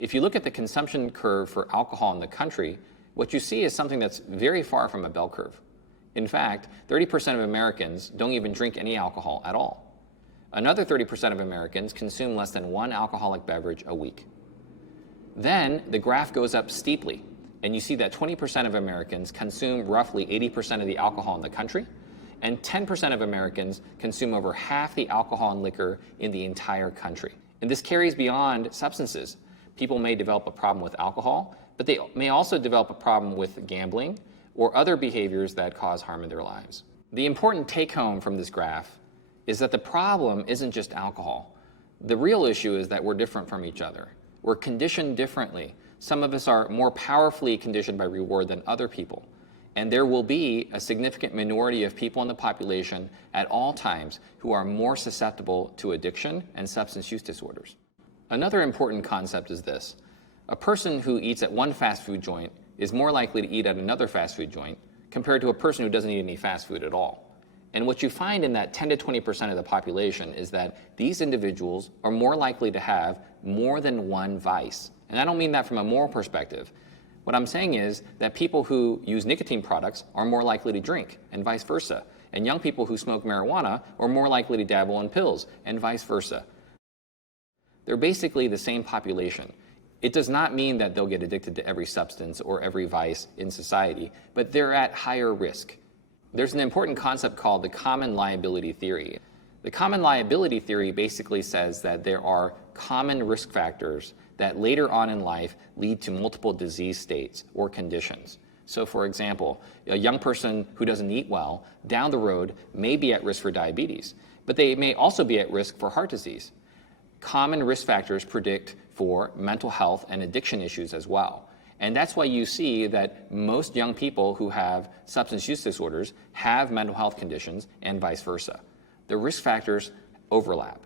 If you look at the consumption curve for alcohol in the country, what you see is something that's very far from a bell curve. In fact, 30% of Americans don't even drink any alcohol at all. Another 30% of Americans consume less than one alcoholic beverage a week. Then the graph goes up steeply, and you see that 20% of Americans consume roughly 80% of the alcohol in the country, and 10% of Americans consume over half the alcohol and liquor in the entire country. And this carries beyond substances. People may develop a problem with alcohol, but they may also develop a problem with gambling or other behaviors that cause harm in their lives. The important take-home from this graph is that the problem isn't just alcohol. The real issue is that we're different from each other. We're conditioned differently. Some of us are more powerfully conditioned by reward than other people. And there will be a significant minority of people in the population at all times who are more susceptible to addiction and substance use disorders. Another important concept is this. A person who eats at one fast food joint is more likely to eat at another fast food joint compared to a person who doesn't eat any fast food at all. And what you find in that 10 to 20% of the population is that these individuals are more likely to have more than one vice. And I don't mean that from a moral perspective. What I'm saying is that people who use nicotine products are more likely to drink, and vice versa. And young people who smoke marijuana are more likely to dabble in pills, and vice versa. They're basically the same population. It does not mean that they'll get addicted to every substance or every vice in society, but they're at higher risk. There's an important concept called the Common Liability Theory. The Common Liability Theory basically says that there are common risk factors that later on in life lead to multiple disease states or conditions. So for example, a young person who doesn't eat well down the road may be at risk for diabetes, but they may also be at risk for heart disease. Common risk factors predict for mental health and addiction issues as well. And that's why you see that most young people who have substance use disorders have mental health conditions and vice versa. The risk factors overlap.